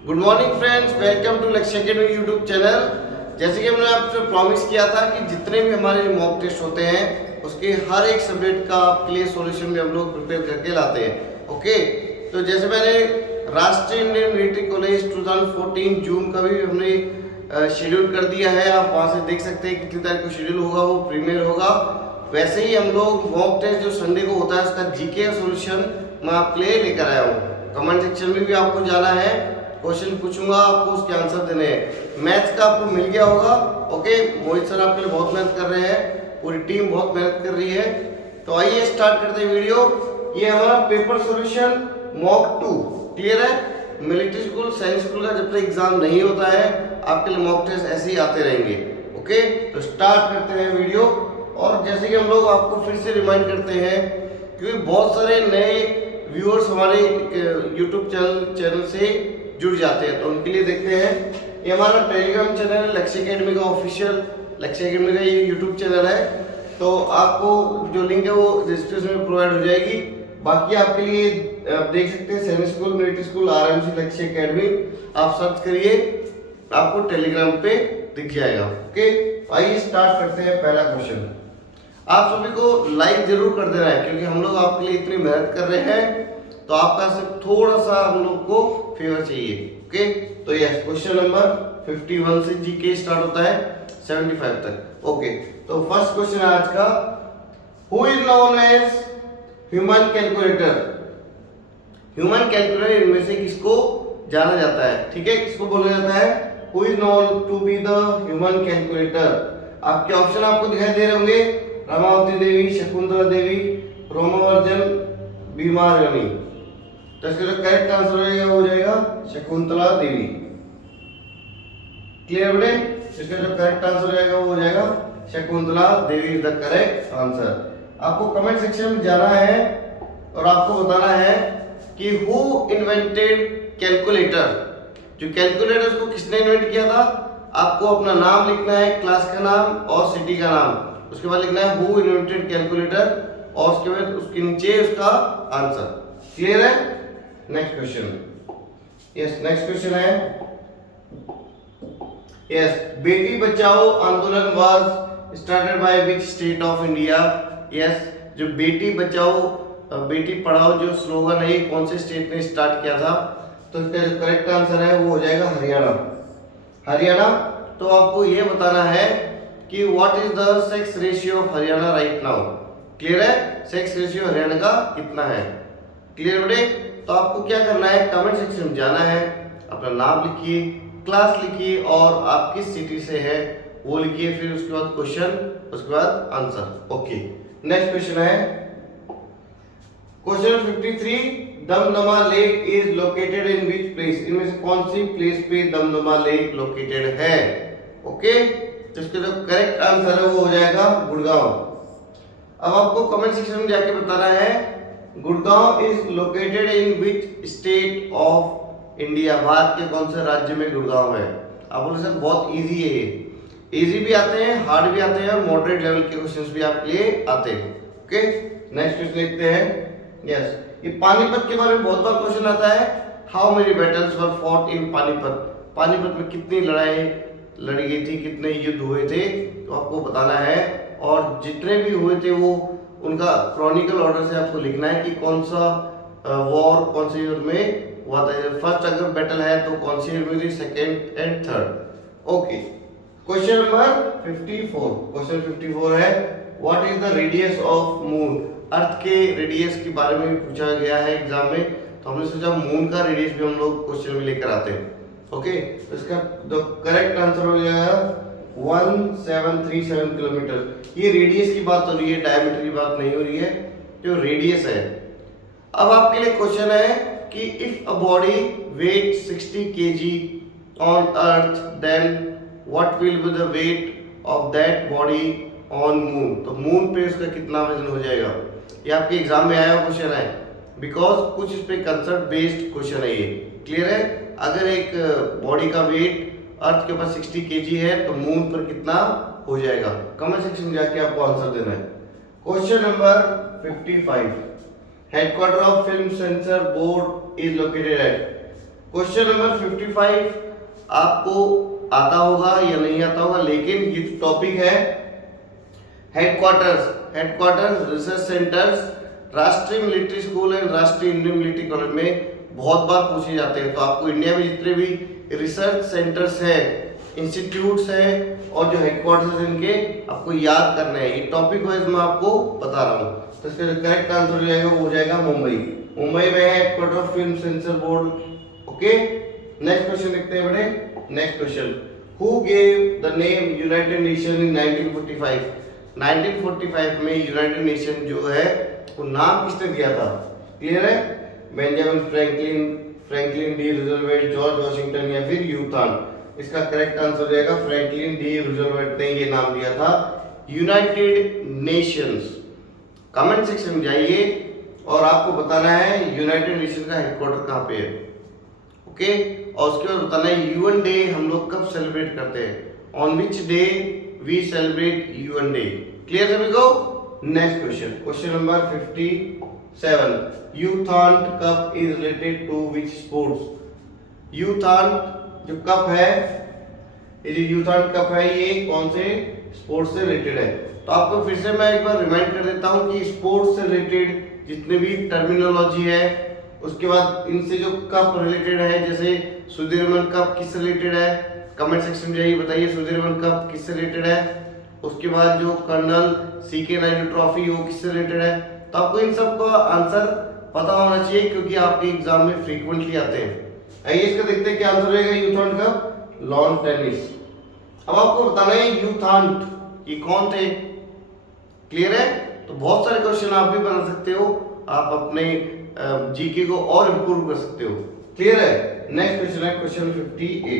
Good morning friends, welcome to Lakshya academy YouTube channel. जैसे कि हमने आपसे प्रॉमिस किया था कि जितने भी हमारे मॉक टेस्ट होते हैं उसके हर एक सब्जेक्ट का आपके लिए सॉल्यूशन भी हम लोग प्रिपेयर करके लाते हैं। ओके, तो जैसे मैंने राष्ट्रीय इंडियन मिलिट्री कॉलेज 2014 जून का भी हमने शेड्यूल कर दिया है। आप वहाँ से देख सकते हैं कितनी तारीख को शेड्यूल होगा, वो प्रीमियर होगा। वैसे ही हम लोग मॉक टेस्ट जो संडे को होता है उसका जीके सॉल्यूशन मैं आपके लिए लेकर आया हूँ। कमेंट सेक्शन में भी आपको जाना है, क्वेश्चन पूछूंगा, आपको उसके आंसर देने हैं। मैथ्स का आपको मिल गया होगा। ओके, मोहित सर आपके लिए बहुत मेहनत कर रहे हैं, पूरी टीम बहुत मेहनत कर रही है। तो आइए स्टार्ट करते हैं वीडियो। ये हमारा पेपर सॉल्यूशन मॉक 2 क्लियर है। मिलिट्री स्कूल सैनिक स्कूल का जब तक एग्जाम नहीं होता है आपके लिए मॉक टेस्ट ऐसे ही आते रहेंगे। ओके, तो स्टार्ट करते हैं वीडियो। और जैसे कि हम लोग आपको फिर से रिमाइंड करते हैं, क्योंकि बहुत सारे नए व्यूअर्स हमारे यूट्यूब चैनल से जुड़ जाते हैं, तो उनके लिए देखते हैं। ये हमारा टेलीग्राम चैनल है, लक्ष्य अकेडमी का ऑफिशियल लक्ष्य अकेडमी का ये यूट्यूब चैनल है। तो आपको जो लिंक है वो डिस्क्रिप्शन में प्रोवाइड हो जाएगी। बाकी आपके लिए आप देख सकते हैं सैनिक स्कूल, मिलिट्री स्कूल, आरएमसी लक्ष्य अकेडमी आप सर्च करिए, आपको टेलीग्राम पे दिख जाएगा। ओके, आइए स्टार्ट करते हैं। पहला क्वेश्चन, आप सभी को लाइक जरूर कर देना है, क्योंकि हम लोग आपके लिए इतनी मेहनत कर रहे हैं, तो आपका सिर्फ थोड़ा सा हम लोग को फेवर चाहिए। ओके, तो यस, क्वेश्चन नंबर 51 से जीके स्टार्ट होता है 75 तक। ओके, तो फर्स्ट क्वेश्चन है आज का, who is known as human calculator. Human calculator इनमें से किसको जाना जाता है? ठीक है, किसको बोला जाता है? Who is known to be the human calculator. आपके ऑप्शन आपको दिखाई दे रहे होंगे, रमावती देवी, शकुंतला देवी, रोमावर्जन, भीमारानी। तो इसका जो करेक्ट आंसर हो जाएगा शकुंतला देवी। क्लियर बेटे? इसका जो करेक्ट आंसर हो जाएगा Shakuntala Devi is the correct answer. आपको कमेंट सेक्शन में जाना है और आपको बताना है कि हु इन्वेंटेड कैलकुलेटर। जो कैलकुलेटर उसको किसने इन्वेंट किया था? आपको अपना नाम लिखना है, क्लास का नाम और सिटी का नाम। उसके बाद लिखना है हु इन्वेंटेड कैलकुलेटर और उसके बाद उसके नीचे उसका आंसर। क्लियर है? Next question, yes, next question है, यस, बेटी बचाओ आंदोलन was started by which state of India. Yes, जो बेटी बचाओ बेटी पढ़ाओ जो स्लोगन है, कौन से स्टेट ने स्टार्ट किया था? तो इसका जो करेक्ट आंसर है वो हो जाएगा हरियाणा। हरियाणा। तो आपको ये बताना है कि what is the sex ratio of Haryana right now. Clear है? सेक्स रेशियो हरियाणा का कितना है? क्लियर बेटे? तो आपको क्या करना है, कमेंट सेक्शन में जाना है, अपना नाम लिखिए, क्लास लिखिए और आप किस सिटी से है वो लिखिए, फिर उसके बाद क्वेश्चन, उसके बाद आंसर। ओके, नेक्स्ट क्वेश्चन है question 53, Damdama lake is located in which place. इनमें से कौन सी प्लेस पे दमदमा लेक लोकेटेड है? ओके, तो इसका जो करेक्ट आंसर है वो हो जाएगा गुड़गांव। अब आपको कमेंट सेक्शन में जाके बताना है Gurgaon is located in which state of India. Bharat के कौन से राज्य में गुड़गांव है? आप बोले सर बहुत इजी है ये। इजी भी आते हैं, हार्ड भी आते हैं और मॉडरेट लेवल के क्वेश्चंस भी आपके लिए आते हैं। ओके, नेक्स्ट क्वेश्चन देखते हैं। यस, ये पानीपत के बारे में बहुत बार क्वेश्चन आता है, how many battles were fought in Panipat. Panipat में कितनी लड़ाई लड़ी गई थी, कितने युद्ध हुए थे, तो आपको बताना है। और जितने भी हुए थे वो उनका क्रॉनिकल ऑर्डर से आपको लिखना है कि कौन सा वॉर कौन से ईयर में हुआ था। फर्स्ट अगर बैटल है तो कौन सी ईयर में थी, second and third. Okay, question number 54। Question 54 है, what is the radius of moon. Earth के रेडियस के बारे में पूछा गया है एग्जाम में, तो हमने सोचा मून का रेडियस भी हम लोग क्वेश्चन में लेकर आते हैं। ओके, तो इसका जो करेक्ट आंसर हो जाएगा 1737 किलोमीटर। ये रेडियस की बात हो रही है, डायमीटर की बात नहीं हो रही है, जो रेडियस है। अब आपके लिए क्वेश्चन है कि if a body weight 60 kg on earth then what will be the weight of that body on moon. तो मून पे उसका कितना वजन हो जाएगा? ये आपके एग्जाम में आया हुआ क्वेश्चन है, बिकॉज कुछ इस पे कंसेप्ट बेस्ड क्वेश्चन है ये। क्लियर है? अगर एक बॉडी का वेट अर्थ के ऊपर 60 kg है तो मून पर कितना हो जाएगा? कमेंट सेक्शन में जाके आपको आंसर देना है। Question number 55, headquarter of film sensor board is located eight. Question number 55 आपको आता होगा या नहीं आता होगा, लेकिन ये टॉपिक है हेडक्वार्टर्स रिसर्च सेंटर्स राष्ट्रीय मिलिट्री स्कूल एंड राष्ट्रीय इंडियन मिलिट्री कॉलेज में बहुत बार पूछे जाते हैं। तो आपको इंडिया में जितने भी रिसर्च सेंटर्स है, इंस्टीट्यूट्स है और जो हेडक्वार्टर्स इनके आपको याद करने हैं। ये टॉपिक वाइज मैं आपको बता रहा हूँ। तो इसका जो करेक्ट आंसर हो जाएगा वो हो जाएगा मुंबई। मुंबई में है headquarter of film sensor board. Okay, next question देखते हैं बड़े। Next question, who gave the name United nation in 1945? 1945 में यूनाइटेड नेशन जो है वो नाम किसने दिया था? क्लियर है? Benjamin Franklin D Roosevelt, George Washington या फिर यूथान? इसका करेक्ट आंसर हो जाएगा फ्रैंकलिन डी रूजवेल्ट ने ये नाम दिया था यूनाइटेड नेशंस। कमेंट सेक्शन में जाइए और आपको बताना है यूनाइटेड नेशन का हेडक्वार्टर कहाँ पे है। ओके, और उसके बाद बताना है यूएन डे हम लोग कब सेलिब्रेट करते हैं, on which day we celebrate UN day. Clear सभी को? Next question, question number 57, U Thant cup is related to which sports? U Thant जो कप है, ये जो यूथान कप है ये कौन से स्पोर्ट्स से रिलेटेड है? तो आपको फिर से मैं एक बार रिमाइंड कर देता हूं कि स्पोर्ट्स से रिलेटेड जितने भी टर्मिनोलॉजी है, उसके बाद इनसे जो कप रिलेटेड है, जैसे सुदीर्मन कप किससे रिलेटेड है, कमेंट सेक्शन में जाइए बताइए सुदीर्मन कप किससे रिलेटेड है। उसके बाद जो कर्नल सीके नायडू ट्रॉफी वो किससे रिलेटेड है। तो आपको इन सब का आंसर पता होना चाहिए क्योंकि आपके एग्जाम में फ्रीक्वेंटली आते हैं। आइए इसका देखते हैं क्या आंसर रहेगा। यूथान कप, लॉन टेनिस। अब आपको बताना है यूथान ये कौन थे। क्लियर है? तो बहुत सारे क्वेश्चन आप भी बना सकते हो, आप अपने जीके को और इंप्रूव कर सकते हो। क्लियर है? नेक्स्ट क्वेश्चन है क्वेश्चन 58।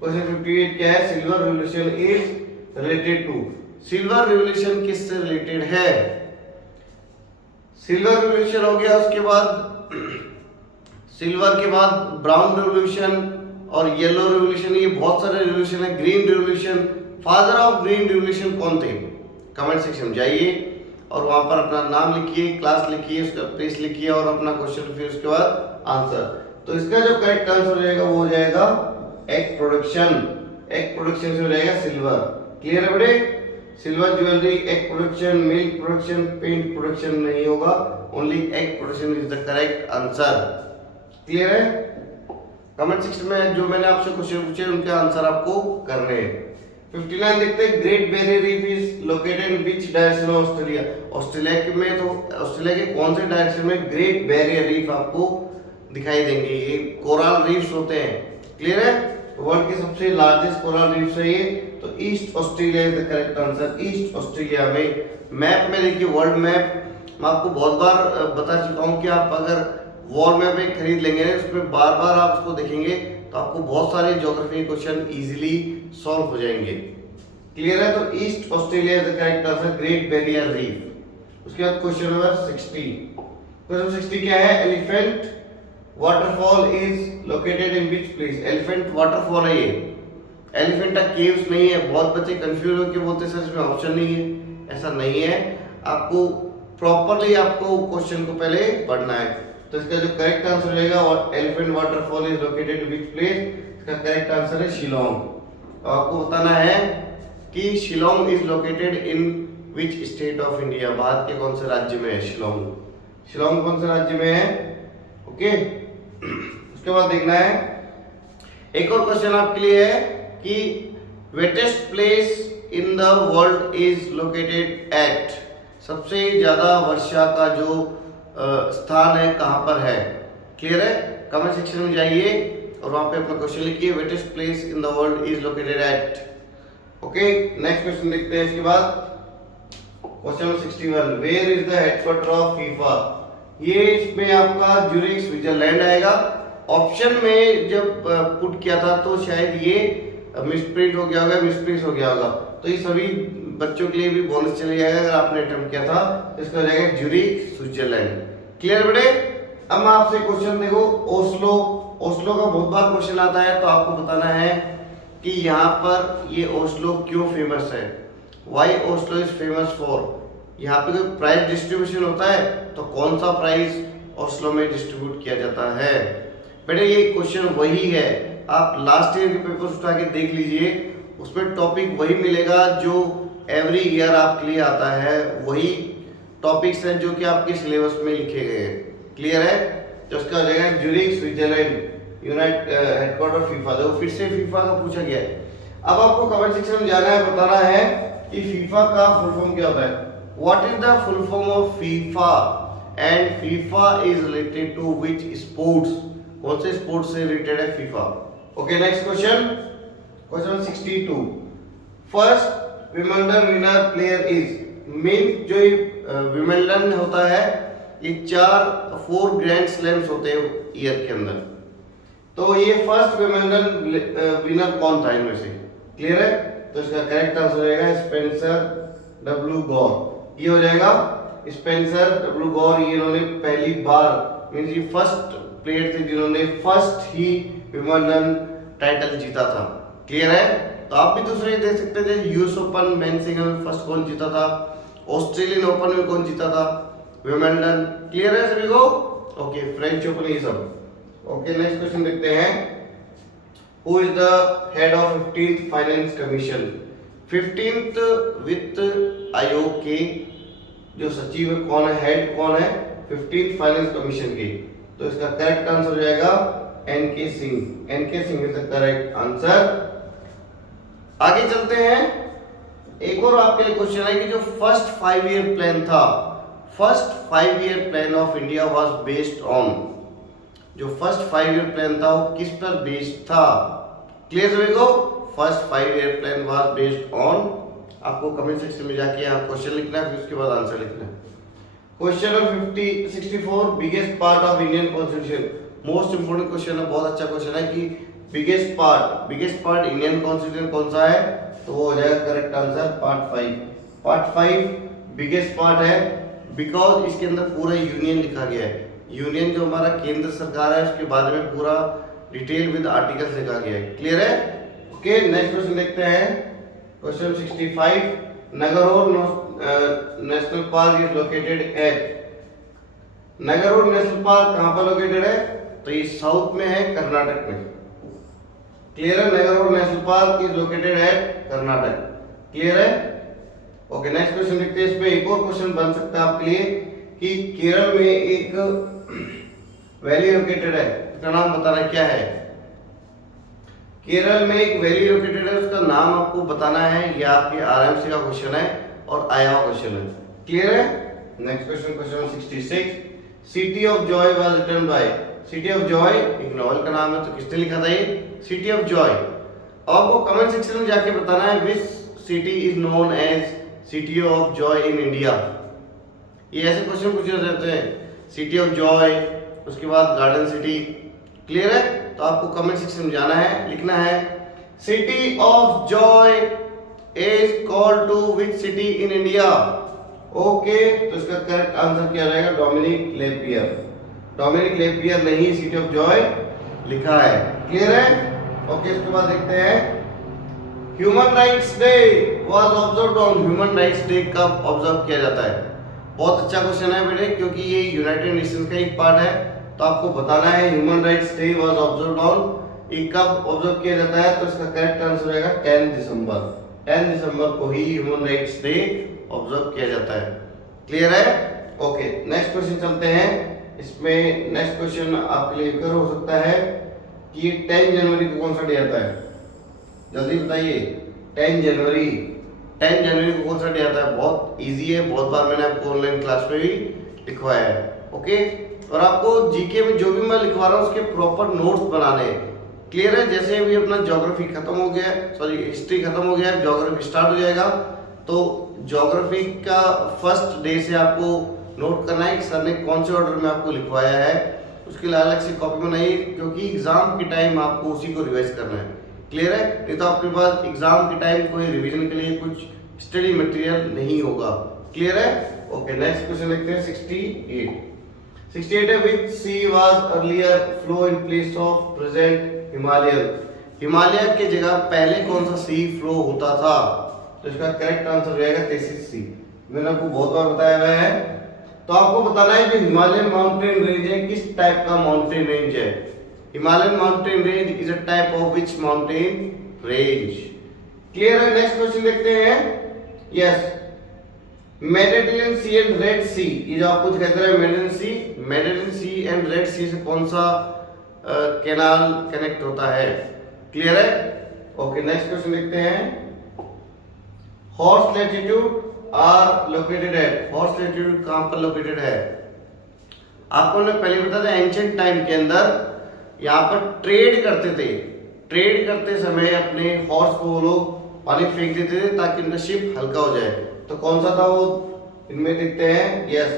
क्वेश्चन 58 क्या है? Silver revolution is related to. Silver revolution किससे रिलेटेड है? सिल्वर रिवॉल्यूशन हो गया, उसके बाद सिल्वर के बाद ब्राउन रिवॉल्यूशन और येलो रिवॉल्यूशन, ये बहुत सारे रिवॉल्यूशन है। Green revolution, father of green revolution कौन थे? कमेंट सेक्शन में जाइए और वहां पर अपना नाम लिखिए, क्लास लिखिए, उसका प्लेस लिखिए और अपना क्वेश्चन, फिर उसके बाद आंसर। तो इसका जो करेक्ट आंसर हो जाएगा वो हो जाएगा एग प्रोडक्शन। एग प्रोडक्शन से हो जाएगा सिल्वर। क्लियर है बेटे? Silver jewellery, egg production, milk production, paint production नहीं होगा, only egg production is the correct answer. Clear है? कमेंट सेक्शन में जो मैंने आपसे क्वेश्चन पूछे उनके आंसर आपको करने हैं। 59 देखते हैं, great barrier reef is located in which direction of Australia? Australia के में तो ऑस्ट्रेलिया के कौन से डायरेक्शन में ग्रेट बैरियर रीफ आपको दिखाई देंगे? ये कोरल रीफ्स होते हैं। क्लियर है? वर्ल्ड के सबसे लार्जेस्ट कोरल रीफ्स है ये। तो east Australia is the correct answer. East Australia में मैप में देखिए, वर्ल्ड मैप मैं आपको बहुत बार बता चुका हूं कि आप अगर वॉल मैप एक खरीद लेंगे ना, उसमें बार बार आप उसको देखेंगे तो आपको बहुत सारे ज्योग्राफी क्वेश्चन इजीली सॉल्व हो जाएंगे। क्लियर है? तो east Australia is the correct answer, great barrier reef. उसके बाद क्वेश्चन नंबर 60। क्वेश्चन 60 क्या है? Elephant waterfall is located in which place? Elephant waterfall है ये, एलिफेंटा केव्स नहीं है। बहुत बच्चे कंफ्यूज होकर बोलते हैं सर इसमें ऑप्शन नहीं है, ऐसा नहीं है। आपको प्रॉपरली आपको क्वेश्चन को पहले पढ़ना है। तो इसका जो करेक्ट आंसर रहेगा elephant waterfall is located which place? इसका करेक्ट आंसर है शिलोंग। आपको बताना है कि Shillong is located in which state of India? Bharat के कौन से राज्य में है शिलोंग? शिलोंग कौन से राज्य में है? ओके, उसके बाद देखना है एक और क्वेश्चन आपके लिए है कि wettest place in the world is located eight? सबसे ज्यादा वर्षा का जो स्थान है कहां पर है? क्लियर है? कमेंट सेक्शन में जाइए और वहां पे अपना क्वेश्चन लिखिए, wettest place in the world is located at. Okay, next question देखते हैं। इसके बाद question 61, where is the headquarter of FIFA? ये इसमें आपका ज्यूरिख स्विट्जरलैंड आएगा। ऑप्शन में जब पुट किया था तो शायद ये मिसप्रिंट हो गया होगा, मिसप्रिंट हो गया होगा। तो ये सभी बच्चों के लिए भी बोनस चले जाएगा अगर आपने अटेम्प्ट किया था। इसका हो जाएगा ज्यूरिख स्विट्जरलैंड। क्लियर बेटे? अब मैं आपसे क्वेश्चन देखो, ओस्लो, ओस्लो का बहुत बार क्वेश्चन आता है। तो आपको बताना है कि यहाँ पर ये ओस्लो क्यों फेमस है? Why Oslo is famous for? यहाँ पे कोई प्राइज डिस्ट्रीब्यूशन होता है तो कौन सा प्राइज ओस्लो में डिस्ट्रीब्यूट किया जाता है? बेटे ये क्वेश्चन वही है, आप लास्ट ईयर के पेपर उठा के देख लीजिए, उसमें टॉपिक वही मिलेगा जो एवरी ईयर आपके लिए आता है, वही टॉपिक्स हैं जो कि आपके सिलेबस में लिखे गए हैं। क्लियर है? तो उसका हो जाएगा ज्यूरिख स्विट्जरलैंड हेडक्वार्टर फीफा। देखो फिर से फीफा का पूछा गया है। अब आपको कमेंट सेक्शन में जाना है, बताना है कि फीफा का फुल फॉर्म क्या होता है। What is the full form of FIFA and FIFA is related to which sports? कौन से स्पोर्ट्स से रिलेटेड है FIFA? Okay, next question, question 62। First Wimbledon winner player is, mean जो विंबलडन होता है ये 4 ग्रैंड स्लैम्स होते हैं ईयर के अंदर, तो ये फर्स्ट विंबलडन विनर कौन था इनमें से? क्लियर है? तो इसका करेक्ट आंसर हो जाएगा स्पेंसर डब्ल्यू गॉर। ये हो जाएगा स्पेंसर डब्ल्यू गॉर। ये इन्होंने पहली बार, मींस ये फर्स्ट प्लेयर थे जिन्होंने फर्स्ट ही विंबलडन टाइटल जीता था। क्लियर है? तो आप भी दूसरे देख सकते थे, यूएस ओपन मेन सिंगल में फर्स्ट कौन जीता था, ऑस्ट्रेलियन ओपन में कौन जीता था, विंबलडन। क्लियर है सभी को? ओके, फ्रेंच ओपन ये सब। ओके, नेक्स्ट क्वेश्चन देखते हैं। Who is the head of 15th finance commission? 15th वित्त आयोग के जो सचिव है कौन है, हेड कौन है 15th फाइनेंस कमीशन के? तो इसका करेक्ट आंसर हो जाएगा N K Singh. N K Singh is the correct answer. आगे चलते हैं। एक और आपके लिए क्वेश्चन है कि जो फर्स्ट 5 ईयर प्लान था, first 5 year plan of India was based on, जो फर्स्ट 5 ईयर प्लान था वो किस पर बेस्ड था? क्लियर सभी को? First 5 year plan was based on. आपको कमेंट सेक्शन में जाके यहाँ क्वेश्चन लिखना है, फिर उसके बाद आंसर लिखना है। Question number 64, biggest part of Indian constitution. Most important question है, बहुत अच्छा क्वेश्चन है कि बिगेस्ट पार्ट इंडियन कॉन्स्टिट्यूशन कौन सा है? तो वो हो जाएगा correct answer part 5। Part 5 biggest part है बिकॉज इसके अंदर पूरा यूनियन लिखा गया है। यूनियन जो हमारा केंद्र सरकार है उसके बारे में पूरा डिटेल विद आर्टिकल्स लिखा गया है। क्लियर है? ओके, नेक्स्ट क्वेश्चन देखते हैं। Question 65, Nagarhole national park is located at. Nagarhole national park कहां पर लोकेटेड है? तो ये साउथ में है, कर्नाटक में। क्लियर है? Nagarhole national park is located at Karnataka. Clear है? ओके, नेक्स्ट क्वेश्चन देखते हैं। इसमें एक और क्वेश्चन बन सकता है आपके लिए कि केरल में एक वैली लोकेटेड है, उसका नाम बताना क्या है? केरल में एक वैली लोकेटेड है, उसका नाम आपको बताना है। ये आपके आरएमसी का क्वेश्चन है और आया हुआ क्वेश्चन है। क्लियर है? Next question, question 66, city of joy was written by. City of joy एक नॉवेल का नाम है, तो किसने लिखा था ये? City of joy. आपको कमेंट सेक्शन में जाके बताना है which city is known as city of joy in India. ये ऐसे क्वेश्चन पूछे जाते हैं, सिटी ऑफ जॉय, उसके बाद गार्डन सिटी। क्लियर है? तो आपको कमेंट सेक्शन में जाना है, लिखना है city of joy is called to which city in India. Okay, तो इसका करेक्ट आंसर क्या रहेगा? Dominic Lapierre. डोमिनिक लेपियर ने ही सिटी ऑफ जॉय लिखा है। क्लियर है? ओके, इसके बाद देखते हैं human rights day was observed on. Human rights day कब ऑब्जर्व किया जाता है? बहुत अच्छा क्वेश्चन है बेटे, क्योंकि ये यूनाइटेड नेशंस का एक पार्ट है, तो आपको बताना है human rights day was observed on, ये कब ऑब्जर्व किया जाता है? तो इसका करेक्ट आंसर रहेगा 10 दिसंबर। 10 दिसंबर को ही ह्यूमन राइट्स डे ऑब्जर्व किया जाता है। क्लियर है? ओके, नेक्स्ट क्वेश्चन चलते हैं। इसमें नेक्स्ट क्वेश्चन आपके लिए कर हो सकता है कि 10 जनवरी को कौन सा डे आता है? जल्दी बताइए। 10 जनवरी को कौन सा डे आता है? बहुत इजी है, बहुत बार मैंने आपको ऑनलाइन क्लास में भी लिखवाया है। ओके, और आपको जीके में जो भी मैं लिखवा रहा हूँ उसके प्रॉपर नोट्स बनाने हैं। क्लियर है? जैसे अभी अपना ज्योग्राफी खत्म हो गया, सॉरी हिस्ट्री खत्म हो गया, ज्योग्राफी स्टार्ट हो जाएगा, तो ज्योग्राफी का फर्स्ट डे से आपको नोट करना है कि सर ने कौन से ऑर्डर में आपको लिखवाया है। उसके लिए अलग से कॉपी बनाइए, क्योंकि एग्जाम के टाइम आपको उसी को रिवाइज करना है। क्लियर है? नहीं तो आपके पास एग्जाम के टाइम कोई रिवीजन के लिए कुछ स्टडी मटेरियल नहीं होगा। क्लियर है? ओके, नेक्स्ट क्वेश्चन देखते हैं 68 है which sea was earlier flow in place of present Himalayan. Himalaya के जगह पहले कौन सा सी फ्लो होता था? तो इसका करेक्ट आंसर रहेगा तेसिस सी। मैंने आपको बहुत बार बताया हुआ है। तो आपको बताना है जो हिमालयन माउंटेन रेंज है किस टाइप का माउंटेन रेंज है। Himalayan mountain range is a type of which mountain range? Clear है? नेक्स्ट क्वेश्चन देखते हैं। Yes, Mediterranean Sea and Red Sea, ये जो आपको दिखाई दे रहा है Mediterranean Sea and Red Sea से कौन सा कैनाल कनेक्ट होता है? क्लियर है? ओके, नेक्स्ट क्वेश्चन देखते हैं। Horse latitude are located at, horse latitude कहां पर लोकेटेड है? आपको ने पहले बताया था एंशिएंट टाइम के अंदर यहाँ पर ट्रेड करते थे, ट्रेड करते समय अपने हॉर्स को वो लोग पानी फेंक देते थे ताकि उनका शिप हल्का हो जाए। तो कौन सा था वो? इनमें देखते हैं। यस,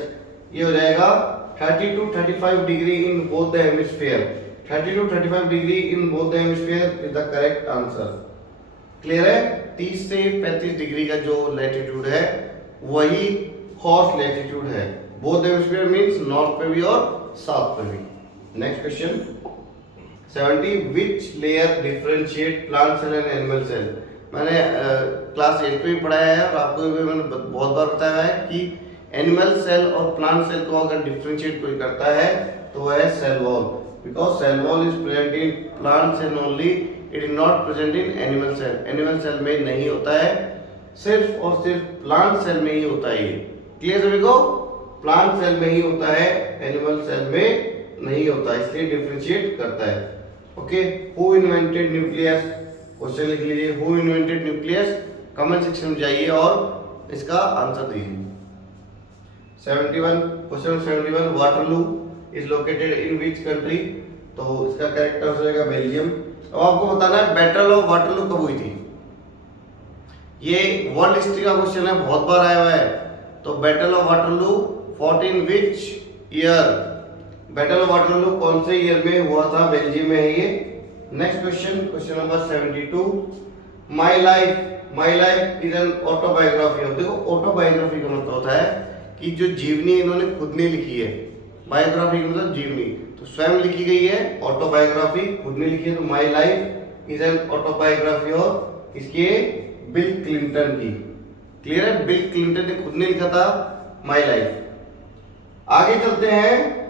ये हो जाएगा 30 to 35 degree in both the hemisphere. 30 to 35 degree in both the hemisphere is the correct answer. Clear है? 30 से 35 डिग्री का जो लैटिट्यूड है वही हॉर्स लैटिट्यूड है। बोथ हेमिस्फीयर मींस नॉर्थ पे भी और साउथ पे भी। Next question 70, which layer differentiate plant cell and animal cell? मैंने क्लास 8 में भी पढ़ाया है और आपको भी मैंने बहुत बार बताया है कि एनिमल सेल और प्लांट सेल को अगर डिफरेंशिएट कोई करता है तो वह है cell wall, because cell wall is present in plant cell only, it is not present in animal cell. Animal cell में नहीं होता है, सिर्फ और सिर्फ प्लांट सेल में ही होता है। ये क्लियर सभी को? प्लांट सेल में ही होता है, एनिमल सेल में नहीं होता, इसलिए डिफरेंशिएट करता है। Okay, who invented nucleus? Question लिख लीजिए, who invented nucleus? Comment section में जाइए और इसका आंसर दीजिए। 71, question 71, Waterloo is located in which country? तो इसका करेक्ट आंसर हो जाएगा बेल्जियम। अब आपको बताना है बैटल ऑफ वाटरलू कब हुई थी। ये वर्ल्ड हिस्ट्री का क्वेश्चन है, बहुत बार आया हुआ है। तो battle of Waterloo fought in which year? Battle of Waterloo कौन से ईयर में हुआ था? बेल्जियम में है ये। Next question, question number 72, my life is an autobiography. देखो, ऑटोबायोग्राफी का मतलब होता है कि जो जीवनी इन्होंने खुद ने लिखी है। बायोग्राफी का मतलब जीवनी, तो स्वयं लिखी गई है। ऑटोबायोग्राफी खुद ने लिखी है, तो my life is an autobiography और इसके बिल क्लिंटन की। क्लियर है? बिल क्लिंटन ने खुद ने लिखा था माई लाइफ। आगे चलते हैं।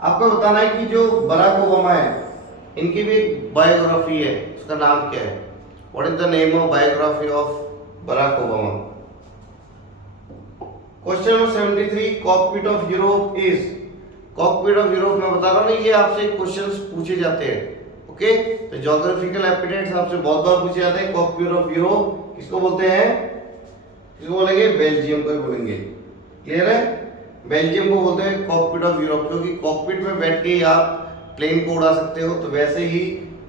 आपको बताना है कि जो बराक ओबामा है इनकी भी एक बायोग्राफी है, उसका नाम क्या है? What is the name of biography of Barack Obama? Question number 73, cockpit of Europe is? Cockpit of Europe में बता रहा हूं, ये आपसे क्वेश्चंस पूछे जाते हैं। ओके, तो ज्योग्राफिकल एपिडेट्स आपसे बहुत बार पूछे जाते हैं। कॉकपिट ऑफ यूरोप किसको बोलते हैं? किसको बोलेंगे? बेल्जियम को ही बोलेंगे। क्लियर है? बेल्जियम को बोलते हैं कॉकपिट ऑफ यूरोप, क्योंकि कॉकपिट में बैठ के आप प्लेन को उड़ा सकते हो। तो वैसे ही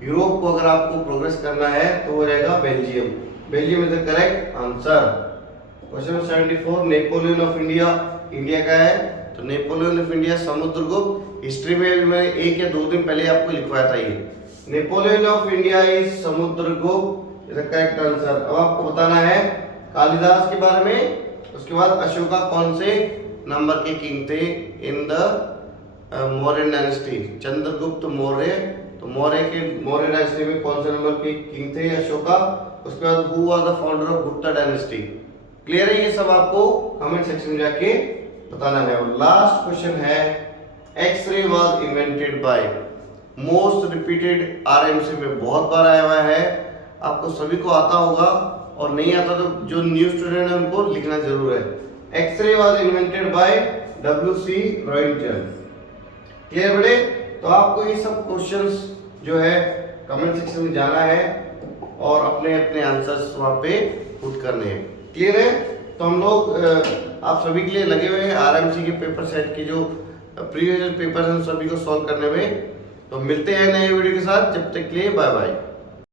यूरोप को अगर आपको प्रोग्रेस करना है तो वो रहेगा Belgium. Belgium is the correct answer. Question 74, Napoleon of India? India का है, तो Napoleon of India Samudragupta. History में भी मैंने 1 या 2 दिन पहले आपको लिखवाया था ये। Napoleon of India is Samudragupta is the correct answer. अब आपको बताना है कालिदास के बारे में, उसके बाद अशोका कौन से नंबर के किंग थे in the Mauryan dynasty? Chandragupta Maurya, तो मौर्य डायनेस्टी में कौन से नंबर के किंग थे? अशोका। उसके बाद who was the founder of Gupta dynasty? Clear है? ये सब आपको कमेंट सेक्शन में जाके बताना है। और लास्ट क्वेश्चन है, X-ray was invented by? Most repeated RMC में बहुत बार आया हुआ है, आपको सभी को आता होगा, और नहीं आता तो जो न्यू स्टूडेंट है उनको लिखना जरूर है। X-ray was invented by WC. Roentgen. Clear बेटे? तो आपको ये सब क्वेश्चंस जो है कमेंट सेक्शन में जाना है और अपने अपने आंसर्स वहां पे पुट करने हैं। क्लियर है? तो हम लोग आप सभी के लिए लगे हुए हैं आरएमसी के पेपर सेट के जो प्रीवियस पेपर हैं सभी को सॉल्व करने में। तो मिलते हैं नए वीडियो के साथ, जब तक के लिए बाय बाय।